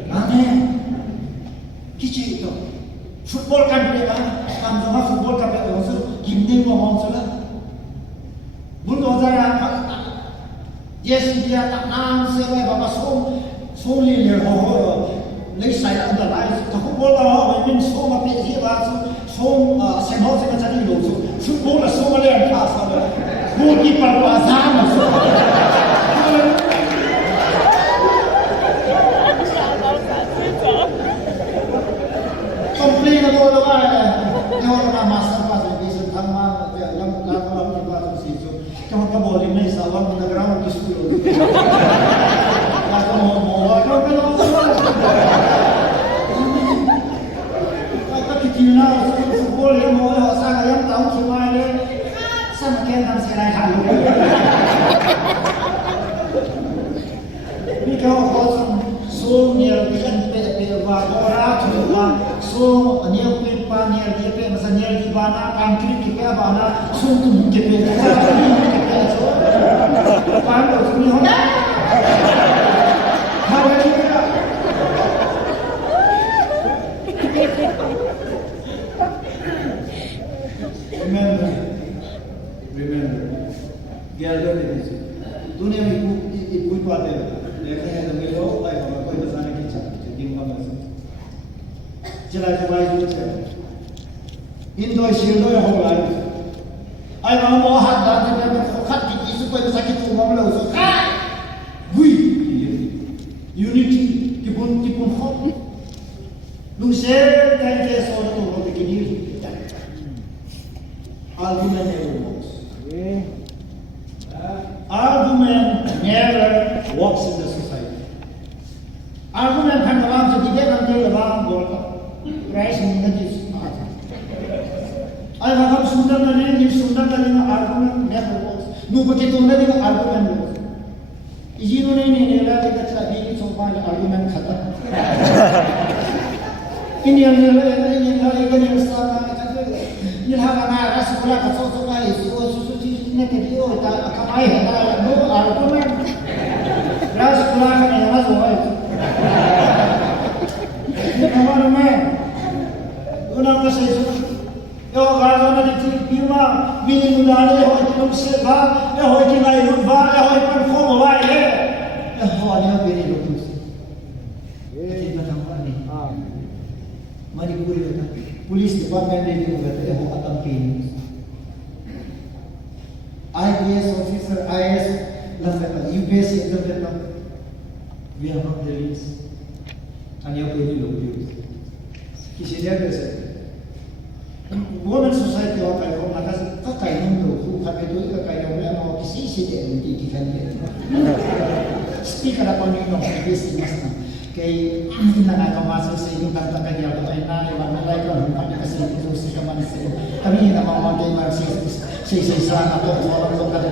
Aneh. Kicik itu. Football kan dia kan sama football kan dia orang gimana mau orang bulldozer apa? Yes dia tak nam sebagai bapa som lilir ho lấy sai là under lại football là mình som mà bị gì là som xem họ sẽ cái gì đồ football là som là liền pass mà goalkeeper là giá mà Komplain ako naman. Yung mga master pa sa bisan tama lang di ba sa sitio. Kung kaboling na isawang nag-ground to school. Ako mo ako pero Kikina sa bola mo sa kayang taong sumali sa makilang sila halo. Ikaw ako so niya bisan pe ba ora tuwa so niya pa niya di pe masa niya di bana concrete ki pa bana so tu ke pe so pa lo ni hona ha ni remember gather it is दुनिया में कोई बात है देखते हैं तो मेरे लोग आए हमारे कोई बताने की इच्छा नहीं दिन का मौसम चला चला जो चला इन दो शिरों में हो रहा है आई माँ वो हाथ डालते हैं मैं खात की चीज़ कोई बसा की तो मामला हो सकता है वही unity kipun hop lu share kan ke so to lo begini argument never works argument never works in the society argument kan dalam sedikit nanti dalam golkar rise menjadi ay makam sundar dari argument never works nu begitu nanti argument works izin ini nela kita tadi sopan argument kata ini yang ini sama ini hanya ras pula kata kali susu ini tadi oh tak kamai ada no argument ras pula kan yang masuk itu argument guna masa itu yo kalau nanti bima bini mudane ho itu seba ho itu nai ruba ho itu perform wae ho ada bini lupus kita tampak ni mari kuri pulis department ini berkata ho atam pin IPS officer IS lambat UPSC lambat we are not the least hanya bini lupus किसी जगह से women society wa kai ko maka ka kai nung ku ka pe to ka kai nung na mo kisi si de ni ki kan de speaker apa ni no besi mas na kai ina na ka mas se yung kan ta ka dia to ai na wa na lai ka hu ka ka se to se ka man se kami na ma ma kai mar se sa na to to ka de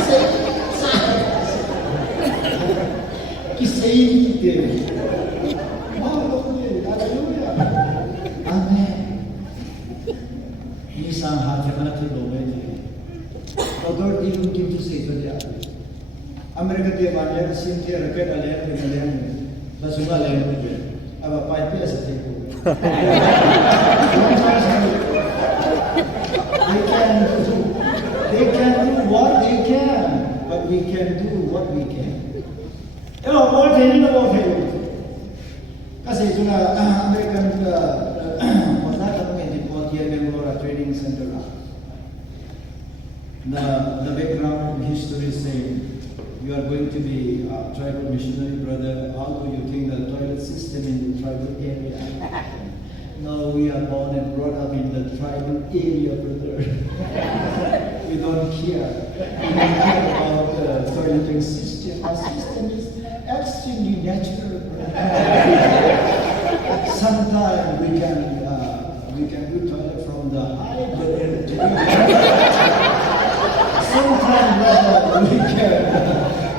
se kisi ki de Nisang hati mana tu doa itu. Kalau dia mungkin tu sesuatu dia. Amerika dia banyak sinti rakyat alih dengan basuh alih itu. Apa pipe dia seperti itu. They can do what they can, but we can do what we can. Kalau boleh ini nak boleh. Kasi itulah Amerika Training Center. The background history is saying you are going to be a tribal missionary brother. How do you think the toilet system in the tribal area? No, we are born and brought up in the tribal area, brother. We don't care. We don't care about the toileting system. Our system is extremely natural. Sometimes we can do toilet from the high bed. Sometimes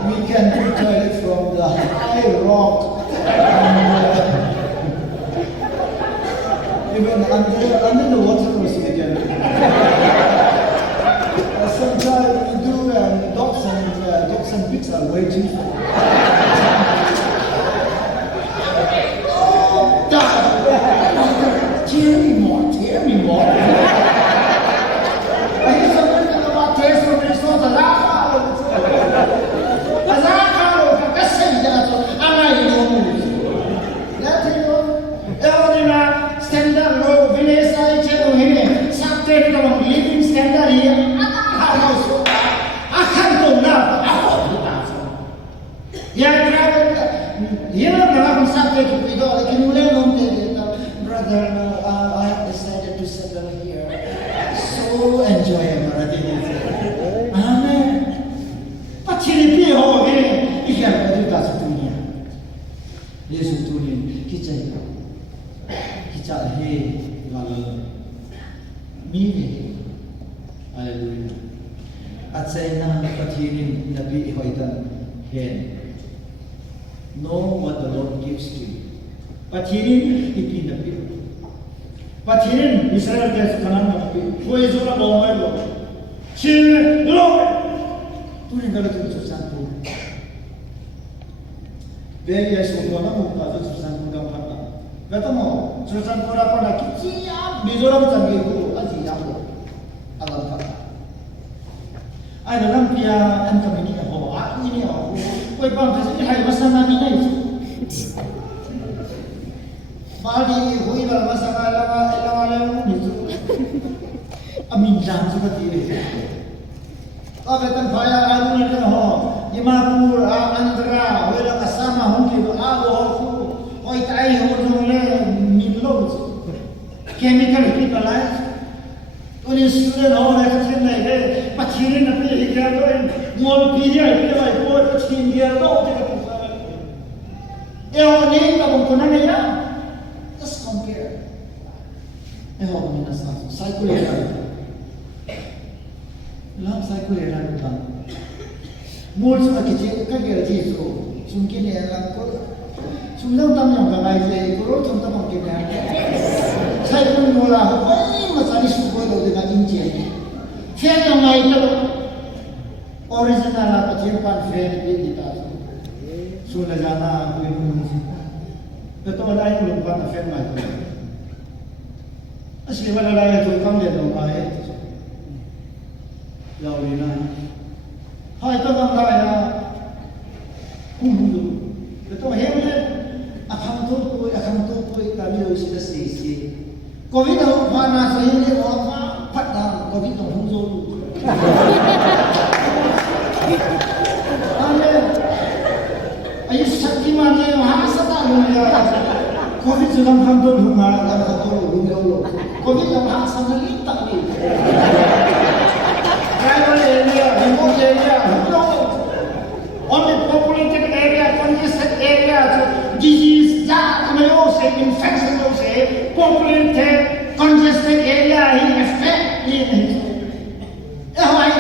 we can do toilet from the high rock. Even under the water also we can do. Sometimes we do dogs and pigs are way too far. Tell me more. Aí só tem que bater sobre isso, living standard here. Ya travel ka. Hirap na akong sakit kung ito. Kinulang nung brother, I have decided to settle here. So enjoyable. Amen. Pachiripi ho gini. Ikan kadu ta sa dunia. Yesus tunin kicay. Kicay he lalo. Mimi. Hallelujah. At sa ina patirin nabi ihoitan hen. Know what the Lord gives to you. Patirin ipinapi. Patirin Israel guys kanan napi. Koi zona bawai lo. Chin lo. Turin kalau tu susah tu. Biaya semua orang muka tu susah tu gambar. Kata mau susah pun apa nak kiciam. Mizoram canggih tu aji apa. Alam kata. Ada dalam dia antam ini oh aku ini oh. Koi bang kasi hai masama ni nai. Badi hui bal masama lama ni tu. Amin jam seperti ini. Kabetan faya anu ni ho. Imapur andra wala kasama hunki alo ho. Koi tai ho jole millo. Chemical fertilizer. Oni student ho na kachin nai he. Pachirin na pe hikya to mol piria ke vai ko pachin dia to te ka pusa. Ni ka bang kunan ya. Just compare. Minasan cycle era. Lam cycle era ta. Mol sa kichi ka ge ji so. Sungkin ya lam ko. Sumlang tam yang ka nai je ko ro tam ke na. Cycle mola ho ai masani su ko lo de ka inje. Friend yang lain itu original apa simpan friend di kita. Sudah jana aku yang mengisi. Betul ada yang lupa friend lain. Asli mana lain tu kamu dia tahu apa? Laulina. Hai tu kamu lain. Kumulu. Betul hebat. Akan tu kami usia sesi. Covid aku panas ini apa? Padang Covid tu hujung. Amen. Ayo sakti mana bahasa tak lupa. Covid sedang kantor rumah dan kantor rumah. Covid yang bahasa melita ni. Tribal area, remote area, only populated area, congested area, disease, infection, populated, congested area, affect.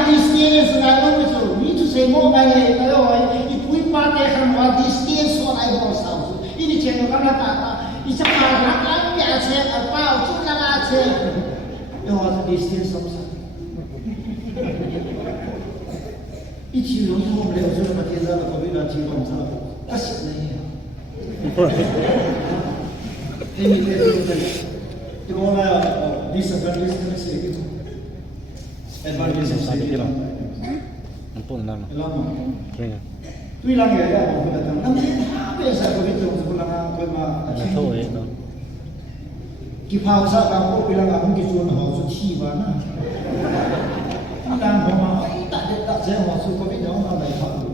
These days, I don't need to say more by if we part from what these days on I was out. Ini channel kan kata, isa para kan biasa apa, cuma aja. What these days of Ichi long home le usul mati zala kobi na chi long zala kasih nahi hai. Ini itu orang disadvantage ni sih. Advantage sih kita. Ampun nama. Lama. Kaya. Tu ilang ya, aku datang. Nanti apa yang saya begitu sekolah kau mah. Tahu ya tu. Kipau sa aku bilang aku kisu na hau su chi ba na. Bilang homa tak saya masuk kau ni jangan nak lepas.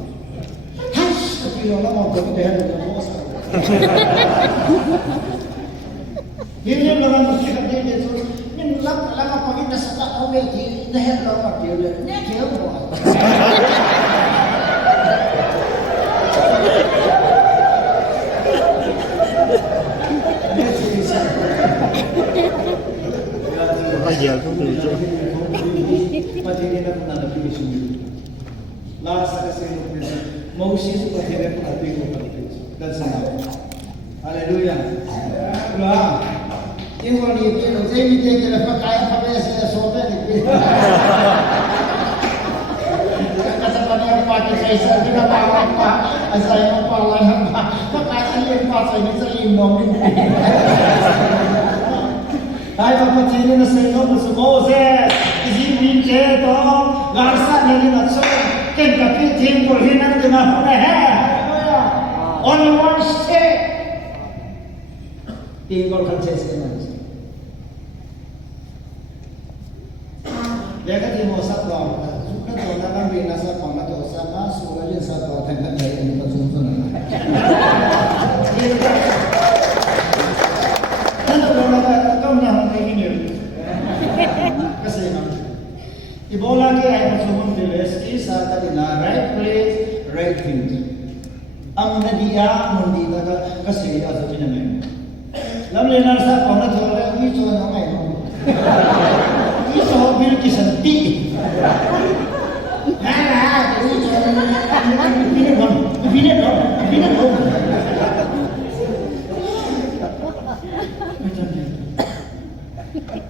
Hash, tapi orang mau kau dah ada bos. Ini orang mesti kerja dia tu. Ini lama kau ni dah setak kau ni dah ada orang dia. Ni dia buat. Ajar tu tu. Patiri na pun ada pilih sendiri. Last kasi mau sih patiri pun ada pilih dan senang. Haleluya. Lah, ini orang ini tu saya minta kita pakai apa yang saya sobat ni. Kata tadi pakai saya tidak tahu apa, saya apa lah apa. Pakai ini pakai ini saya imam ni. Hai bapa cini na seno bersuko se, isi mince to, garsa lagi natso, ken tapi tim bolhinan dengan mana hai, on one step, tinggal kerja semua. Mereka di masa tua, suka tu orang bina sa pangkat dosa, masuk aja sa tua tengah dari ini pasung Ibola ke ay masumang dileski sa katina right place, right thing. Ang nadia mundi ka kasi aso tinamay. Lamle na sa pang natulala ito ano ngayon. Ito bil kisanti. Hala, ito binat.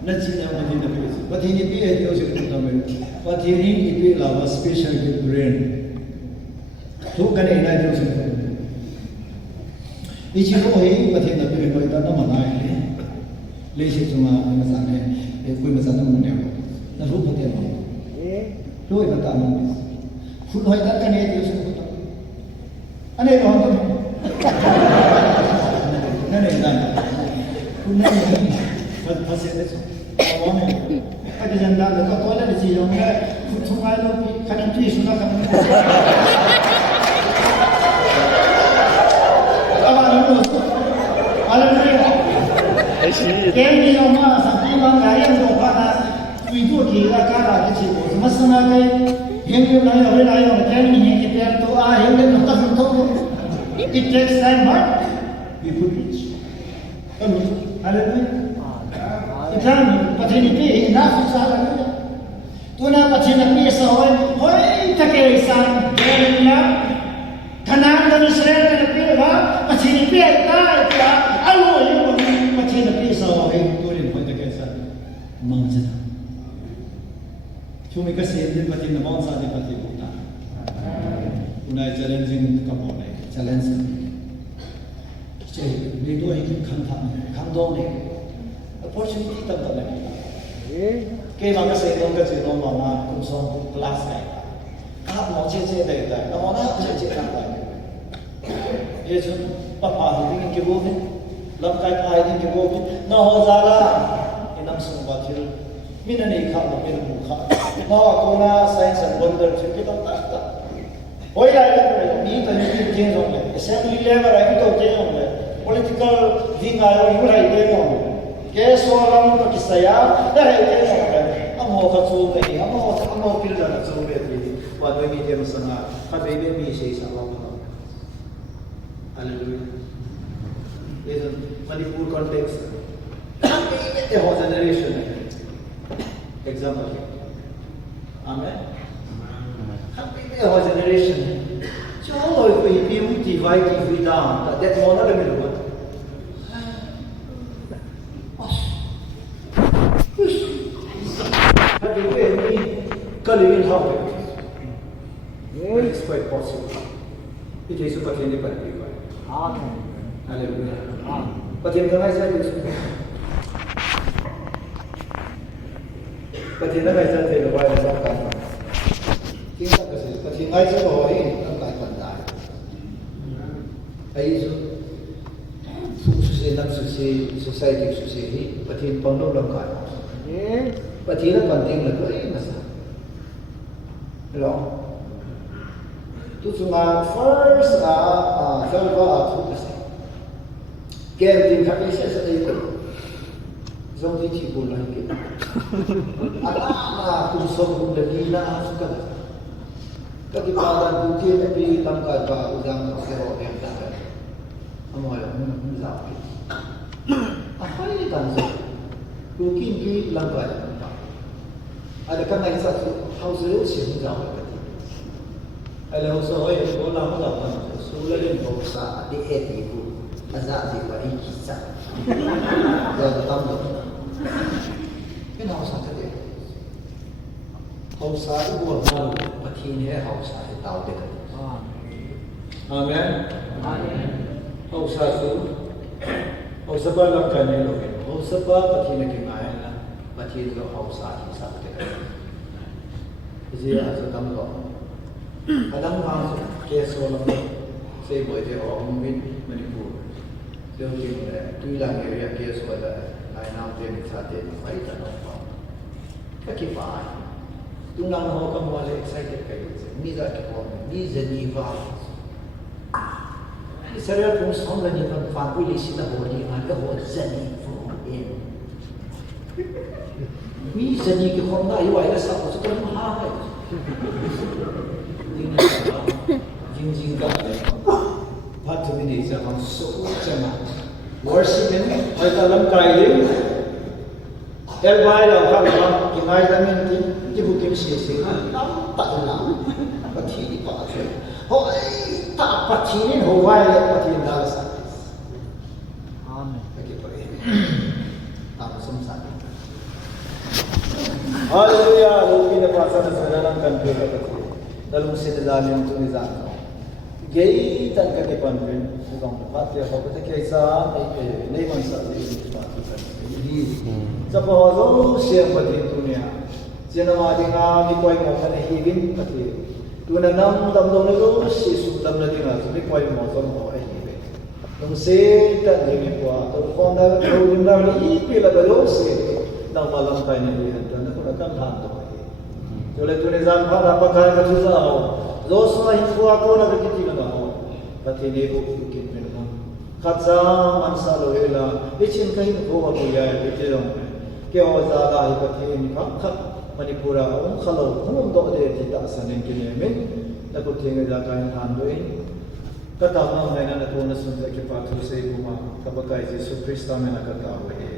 Najinya mati na pili. Pati ni pili ito sa kutame. Pati ni pili lawa special gift brain. Tu kanay na ito sa kutame. Ichi ko ay pati na pili ko ito na manay. Lesi cuma masane. Kui masane mo niya. Naru pati mo. Lui bata mo. Full hoy ta kanay ito sa kutame. Ano ito ang kami? Nanay na. Kunay. Masih ada tu. Awalnya, ada janda, kalau tu ada di sini, orang sungai tu kadang tu sudah kadang. Awak dulu, alam ni. Kami orang sampai orang gaya tu pada itu kira kara kecil. Masalah ni, yang ni orang kami ni kita tu yang ni tak tahu. It takes time, but we put it. Alam ni. Ikan pati ni pi enough sahaja ni. Tuna pati ni pi sahoi, hoi takerisan kerana kanan dan serai ni pi lah. Pati ni pi ada, alu ni pati ni pi sahoi turin hoi takerisan mangsa. Cuma kasi ni pati ni mangsa ni pati buta. Unai challenging kamu ni challenge. Jadi ni dua ini kandang ni. Opportunity tak ada lagi. Kaya mga sa itong kasi nung mga kumsong class ay mo che day day. Mo na che lang tayo. Yesun papa din kibo din. Lam kai pai din kibo din. Na ho zala inam sumba thil. Minani kha na mir mukha. Na ko na science and wonder che kita ta. Hoy lai ni ta ni tin jong le. Assembly level ai to te jong le. Political thing ayo ni rai te jong. Keso lang to kisaya dahil keso kan amo ka tsume amo pilda na tsume ti wa do mi tem sana ka bebe mi sei sa wa ko hallelujah yeso Manipur context e ho generation example amen happy e ho generation so lo ko i pi divide down that mo na le mi lo Kali how it's quite possible. It is a patin di pati. Amen. Hallelujah. Patin ka sa Diyos. Patin na sa Diyos ba sa kanya. Tingnan kasi patin ay sa hoy ang kailangan. Ay so society society patin pangno lang kaya. Patin ang panting lang ay masa. Hello. Tu cuma first selva tu kasi. Kaya din kami sa itu. Zong di cipu lagi. Ala tu sob lagi na suka. Kagipadan tu dia tapi tangkap ba udang sero yang tak. Amo ayo menjawab. Apa ini kan? Mungkin di langgar. Ada kan lagi satu house itu sih menjawab. Kalau soal itu nama apa? Sulaiman Bosa di itu azab di bari kisah. Jadi tamu. Kenapa sangat dia? Bosa itu buat malu. Pati ni Bosa itu tahu dekat. Amen. Amen. Bosa itu Bosa balang kan ni loh. Bosa pati ni kemana? Pati itu Bosa itu satu dekat. Jadi azab tamu. Kadang orang keso lang say boy je orang Manipur. So tu lang area keso ada lain namanya misalnya mai tanah. Kakipai. Tu lang ho kamu wale excited kayak ni dah kau ni Geneva. Israel pun sama lagi kan family sih tak boleh ada ho Geneva. มีสนีกับคนได้ไหวแล้วสักคนจะต้องมาห้ามเลยจริงๆก็พัฒนาดีจะมันสู้จะมา worshipin ay alam kayo elbay lang kami kinay namin di bukin sisi talang pati pa ho ay ta patinin ho wala patin dala sa amen okay pa tapos sumsabi hallelujah lukin na pasa na sa ng kanto dalawang sinalamin to ni Zano gay tan ka ni panwin kung pati ako pati kaysa ay man sa di sa pahazo siya pati to niya siya na mating ni koy mo kan higin pati tuna nam damdong na si sudam na dinga so ni koy mo so mo ay higin nung se tan ni ko to kung na yung na ni pila da yo se nang malam tayo ni hanta na ko na kan hando so le tuni zan para pa kaya ka sa Dosa hingga aku nak kita nama, pati ni buku kita nama. Kata mansa lohela, icin kahin ko aku ya, icin dong. Kaya wazada pati ni kak Manipura, kalau kamu dok dia tidak saning kini men, aku tinggal jaga handoin. Kata orang lain nak tuan sungai kita tu saya kuma, kapakai Yesus Kristus mana kata awak.